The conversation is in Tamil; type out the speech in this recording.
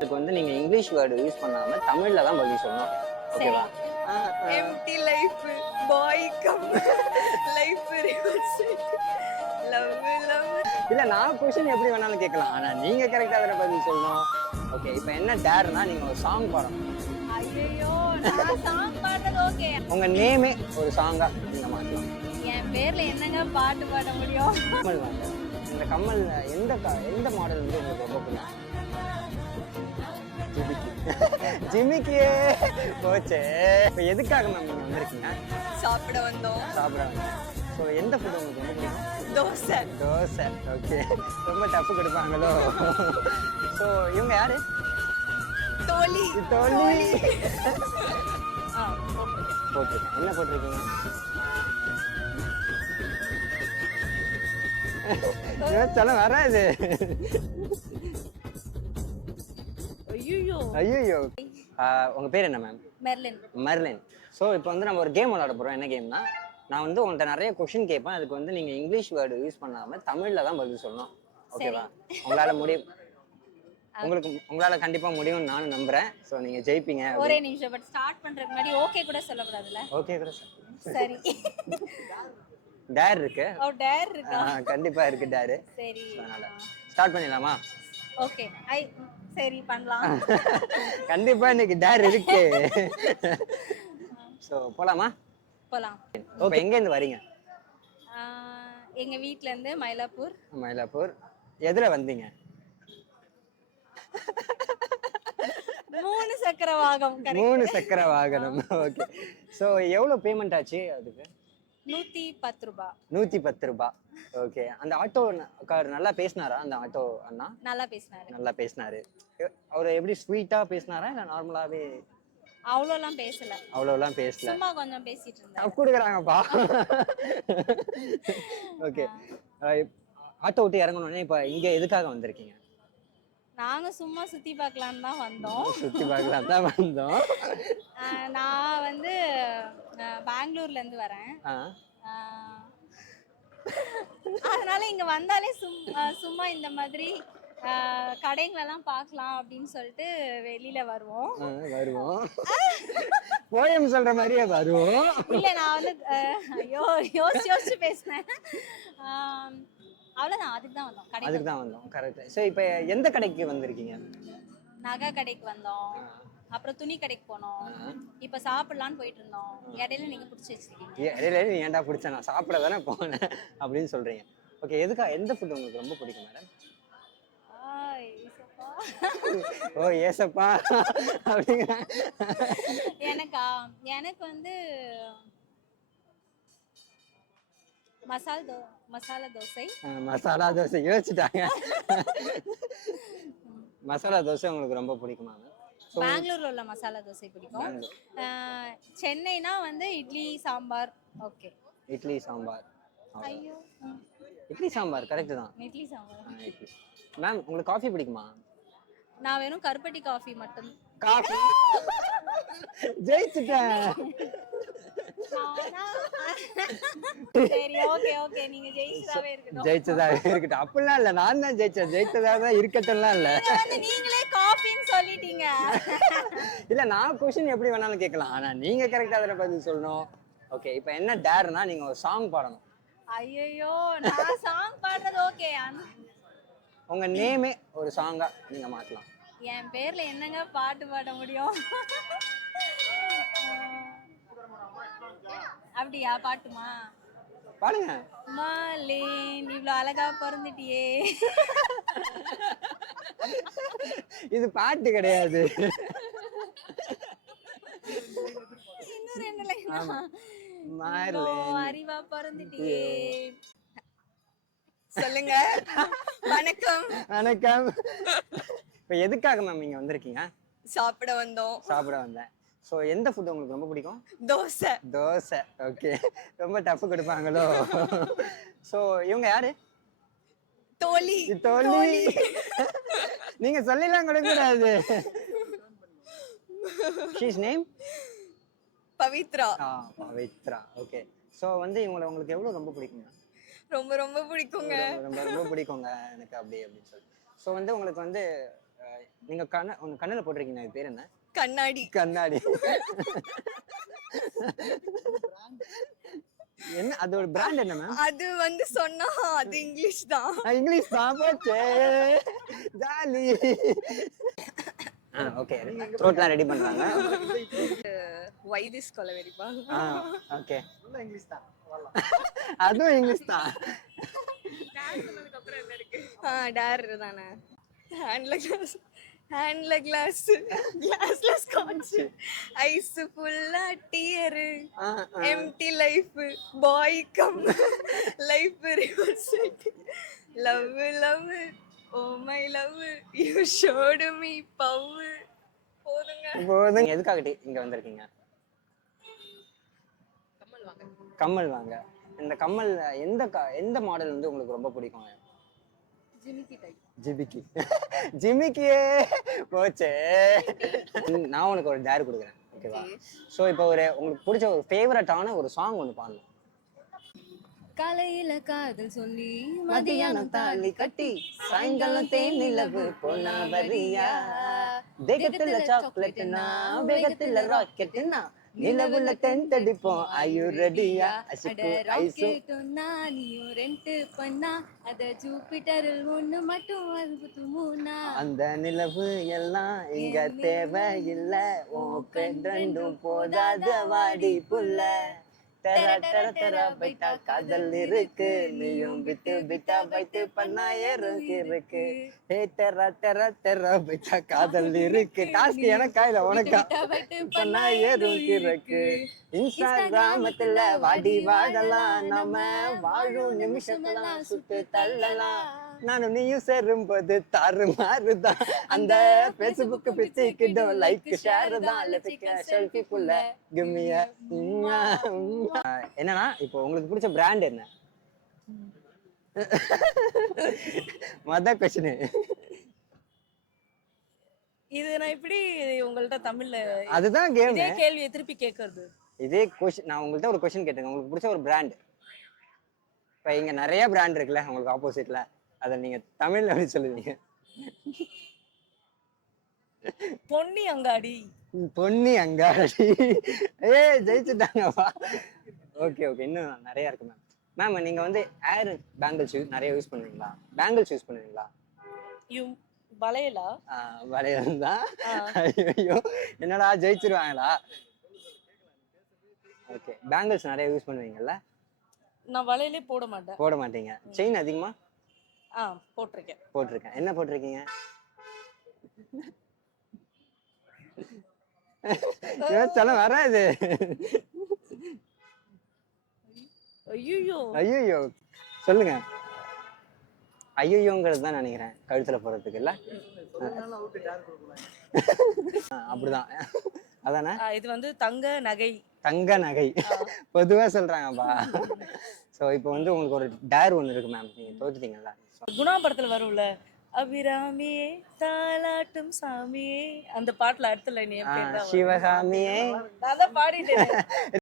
இதுக்கு வந்து நீங்க இங்கிலீஷ் வேர்டு யூஸ் பண்ணாம தமிழ்ல தான் பதில் சொல்லணும். ஓகேவா? Empty life boy come life reverse love love. இல்ல நான் கொஸ்டின் எப்படி வேணாலும் கேட்கலாம். ஆனா நீங்க கரெக்ட்டா தான பதில் சொல்லணும். ஓகே. இப்போ என்ன டேர்னா நீங்க ஒரு சாங் பாடணும். ஐயோ நான் சாங் பாடுறது ஓகே. உங்க நேமே ஒரு சாங்கா நீங்க மாத்தலாம். என் பேர்ல என்னங்க பாட்டு பாட முடியும்? கம்மல் வாங்க. இந்த கம்மல்ல எந்த மாடல் வந்து உங்களுக்கு ரொம்ப பிடிக்கும்? ஜிமிக்கியே போச்சே. இப்போ எதுக்காக மேம் நீங்க வந்திருக்கீங்க? சாப்பிட வந்தோம். சாப்பிட வந்தேன். ஸோ எந்த ஃபுட் உங்களுக்கு ரொம்ப பிடிக்கும்? தோசை. தோசை. ஓகே. ரொம்ப டஃப் கொடுப்பாங்களோ? ஸோ இவங்க யாரு? தோழி. தோழி. போட்டிருக்கேன். போட்டிருக்கேன். என்ன போட்டிருக்கீங்க? யோசிச்சாலும் வராது. ஐயோ ஐயோ. உங்க பேர் என்ன மேம்? மெர்லின். மர்லின். ஸோ இப்போ வந்து நம்ம ஒரு கேம் விளையாட போறோம். என்ன கேம்னா நான் வந்து உங்கள்கிட்ட நிறைய கொஸ்டின் கேட்பேன். அதுக்கு வந்து நீங்க இங்கிலீஷ் வேர்டு யூஸ் பண்ணாம தமிழ்ல தான் பதில் சொல்லணும். ஓகேவா? உங்களால முடியும். உங்களால கண்டிப்பா முடியும்னு நானும் நம்புறேன். ஸோ நீங்க ஜெயிப்பீங்க. ஒரே நிமிஷம் பட் ஸ்டார்ட் பண்றதுக்கு முன்னாடி ஓகே கூட சொல்லக்கூடாதுல்ல? ஓகே கூட சரி. டேர் இருக்கு. ஓ டேர் இருக்கா? கண்டிப்பா இருக்கு டேர். சரி. அதனால ஸ்டார்ட் பண்ணிடலாமா? ஓகே. சரி பண்ணலாம். கண்டிப்பா இன்னைக்கு டேர் இருக்கு. ஸோ போலாமா? போலாம். இப்போ எங்க இருந்து வரீங்க? எங்க வீட்ல இருந்து மயிலாப்பூர். மயிலாப்பூர். எதுல வந்தீங்க? 3 சக்கர வாகனம். 3 சக்கர வாகனம். ஓகே. ஸோ எவ்வளவு பேமெண்ட் ஆச்சு அதுக்கு? 110 ரூபாய். 110 ரூபாய். ஓகே. அந்த ஆட்டோ கார் நல்லா பேசினாரா? அந்த ஆட்டோ அண்ணா நல்லா பேசினாரு. நல்லா பேசினாரு. அவர் எப்படி ஸ்வீட்டா பேசினாரா இல்ல நார்மலாவே? அவ்வளோலாம் பேசல. அவ்வளோலாம் பேசல. சும்மா கொஞ்சம் பேசிட்டு இருந்தாரு. தப்பு கொடுக்குறாங்கப்பா. ஓகே. ஆட்டோ விட்டு இறங்கணும்னே இப்போ இங்க எதுக்காக வந்திருக்கீங்க? நாங்க சும்மா சுத்தி பார்க்கலான்னு தான் வந்தோம். சுத்தி பார்க்கலாம் தான் வந்தோம். நான் வந்து பெங்களூர்ல இருந்து வரேன். அதனால இங்க வந்தாலே சும்மா இந்த மாதிரி கடைங்களெல்லாம் பார்க்கலாம் அப்படின்னு சொல்லிட்டு வெளியில வருவோம். போயம் சொல்ற மாதிரியே வருவோம். இல்ல நான் வந்து ஐயோ யோசிச்சு பேசினேன். அவ்வளவுதான். அதுக்கு தான் வந்தோம். கரெக்ட். சோ இப்போ எந்த கடைக்கு வந்திருக்கீங்க? நகை கடைக்கு வந்தோம். அப்புறம் துணி கடைக்கு போனோம். இப்ப சாப்பிடலான்னு போயிட்டு இருந்தோம். இடையில நீங்க புடிச்சு வச்சிருக்கீங்க. இடையில நீ ஏன்டா புடிச்ச? நான் சாப்பிட தானே போனேன் அப்படின்னு சொல்றீங்க. ஓகே. எந்த ஃபுட் உங்களுக்கு ரொம்ப பிடிக்கும் மேடம்? ஓ ஏசப்பா அப்படிங்க. எனக்கு வந்து மசாலா தோசை. மசாலா தோசை யோசிச்சுட்டாங்க. மசாலா தோசை உங்களுக்கு ரொம்ப பிடிக்குமா? பெங்களூர்ல உள்ள மசாலா தோசை பிடிக்கும். சென்னைனா வந்து இட்லி சாம்பார். ஓகே. இட்லி சாம்பார். ஐயோ இட்லி சாம்பார் கரெக்ட் தான். இட்லி சாம்பார். மேம் உங்களுக்கு காஃபி பிடிக்குமா? நான் வெறும் கருப்பட்டி காஃபி மட்டும். காஃபி ஜெயிச்சிட்டேன். சரி ஓகே ஓகே நீங்க ஜெயிச்சதாவே இருக்கட்டும். ஜெயிச்சதாவே இருக்கட்டும். அப்படிலாம் இல்ல, நான் தான் ஜெயிச்சேன். ஜெயிச்சதாவே இருக்கட்டும்லாம் இல்ல. நீங்களே காஃபின்னு சொல்லிட்டீங்க. இல்ல நான் क्वेश्चन எப்படி வேணாலும் கேட்கலாம். ஆனா நீங்க கரெக்ட்டா தான பதில் சொல்லணும். ஓகே. இப்போ என்ன டேர்னா நீங்க ஒரு சாங் பாடணும். ஐயோ நான் சாங் பாடுறது ஓகே. உங்க நேமே ஒரு சாங்கா நீங்க மாத்தலாம். என் பேர்ல என்னங்க பாட்டு பாட முடியும்? அப்படியா? பாட்டுமா? பாடுங்க. மாலேன் இவ்வளவு அழகா பிறந்துட்டியே. இது பாட்டு கிடையாது. இன்னும் 2 லைன். மாலேன் அறிவா பிறந்துட்டியே. சொல்லுங்க. வணக்கம். வணக்கம். இப்போ எதுக்காக மேம் நீங்க வந்திருக்கீங்க? சாப்பிட வந்தோம். சாப்பிட வந்தேன். ஸோ எந்த ஃபுட் உங்களுக்கு ரொம்ப பிடிக்கும்? தோசை. தோசை. ஓகே. ரொம்ப டஃப் கொடுப்பாங்களோ? ஸோ இவங்க யாரு? தோழி. தோழி. நீங்க சொல்லலாம் கொடுக்கூடாது. She's name Pavithra. Pavithra. Okay. So வந்து உங்களுக்கு எவ்வளவு ரொம்ப பிடிக்குங்க? ரொம்ப ரொம்ப பிடிக்குங்க. ரொம்ப ரொம்ப பிடிக்குங்க எனக்கு அப்படி அப்படின்னு சொல்லி. ஸோ வந்து உங்களுக்கு வந்து நீங்க உங்க கண்ணுல போட்டிருக்கீங்க, அது பேர் என்ன? கண்ணாடி. கண்ணாடி. என்ன அதோட பிராண்ட் என்ன மேம்? அது வந்து சொன்னா அது இங்கிலீஷ் தான். இங்கிலீஷ் தான் போச்சே. ஜாலி. ஓகே, த்ரோட்லாம் ரெடி பண்றாங்க. Why this கொலவெறிப்பா? ஓகே, இங்கிலீஷ் தான். அதுவும் இங்கிலீஷ் தான். டேர் சொன்னதுக்கு அப்புறம் என்ன இருக்கு? டேர் தானே. ஹேண்ட்ல கிளாஸ்ல ஸ்காட்ச், ஐஸ் ஃபுல்லா tear, empty life, boy come life reverse, love oh my love you showed me bow. போதுங்க. எதுக்காக இங்க வந்திருக்கீங்க? கம்மல் வாங்க. இந்த கம்மல் எந்த மாடல் வந்து உங்களுக்கு ரொம்ப பிடிக்கும்? ஜிமிக்கி டைப். ஜிமிக்கியே போச்சே. நான் உனக்கு ஒரு டேர் கொடுக்குறேன், ஓகேவா? ஸோ இப்போ உங்களுக்கு பிடிச்ச ஒரு ஃபேவரட்டான ஒரு சாங் ஒன்று பாடணும். காலையில காதல் சொல்லி மதியானம் தாலி கட்டி சாயங்காலம் தேன் நிலவு போனா வரியா, தேகத்துல சாக்லேட்னா வேகத்துல ராக்கெட்னா நிலவுல டென்ட் அடிப்போம், ஐயோ ரெடியா? நீயும் ரெண்ட் பண்ணா அத ஜூபிட்டரில் ஒண்ணு மட்டும் அனுப்புதுமுனா, அந்த நிலவு எல்லாம் இங்க தேவையில்ல, உன் பெண் ரெண்டும் போதாத வாடி புள்ள. தெரா தெரா தெரா பைட்டா காதல் இருக்கு, நீயும் விட்டு விட்டா வைத்து பண்ணா இருக்கு. ஹே தெரா தெரா தெரா பைட்டா காதல் இருக்கு. டாஸ்க் எனக்கா இல்ல உனக்கா? பண்ணா இருக்கு. இன்ஸ்டாகிராமத்துல வாடி வாழலாம், நம்ம வாழும் நிமிஷமெல்லாம் சுட்டு தள்ளலாம், நானும் நீயும் சேரும்போது தாறு மாறுதான், அந்த பேஸ்புக் பிச்சுக்கிட்ட லைக் ஷேர் தான், செல்ஃபி புள்ள கிம்மிய. என்னன்னா இப்போ உங்களுக்கு பிடிச்ச பிராண்ட் என்ன? கொஸ்டின் இது நான் இப்படி உங்கள்ட்ட தமிழ்ல அதுதான் கேம். இதே கேள்வியை திருப்பி கேக்குறது. இதே கொஸ்டின் நான் உங்கள்ட்ட ஒரு கொஸ்டின் கேட்டேங்க, உங்களுக்கு பிடிச்ச ஒரு பிராண்ட். இப்ப இங்க நிறைய பிராண்ட் இருக்குல்ல உங்களுக்கு ஆப்போசிட்ல, அத நீங்க தமிழ்ல எப்படி சொல்லுவீங்க? பொன்னி அங்காடி. பொன்னி அங்காடி. ஜெயிச்சுட்டாங்கப்பா. ஓகே, இன்னும் நிறைய இருக்கு மேம். மேம் நீங்க வந்து ஏர் பேங்கிள்ஸ் நிறைய யூஸ் பண்ணுவீங்களா? பேங்கிள்ஸ் யூஸ் பண்ணுவீங்களா? வளையலா? வளையல் தான். ஐயோ, என்னடா ஜெயிச்சிருவாங்களா? ஓகே, பேங்கிள்ஸ் நிறைய யூஸ் பண்ணுவீங்கல்ல? நான் வளையலே போட மாட்டீங்க. செயின் அதிகமா? போட்டிருக்கேன். என்ன போட்டிருக்கீங்க? யோசிச்சாலும் வராது. ஐயோ சொல்லுங்க. ஐயோங்கிறது தான் நினைக்கிறேன் கழுத்துல போறதுக்கு இல்ல? அப்படிதான் அதானே? இது வந்து தங்க நகை பொதுவா சொல்றாங்கப்பா. சோ இப்போ வந்து உங்களுக்கு ஒரு டேர் ஒன்று இருக்கு மேம், நீங்க தோத்துட்டீங்கல்ல. குணா படத்துல வரும்ல, அபிராமியே தாலாட்டும் சாமியே, அந்த பாட்டுல அடுத்த லைன் என் பேர் தான் சிவகாமியே. நான் தான் பாடிட்டேன்.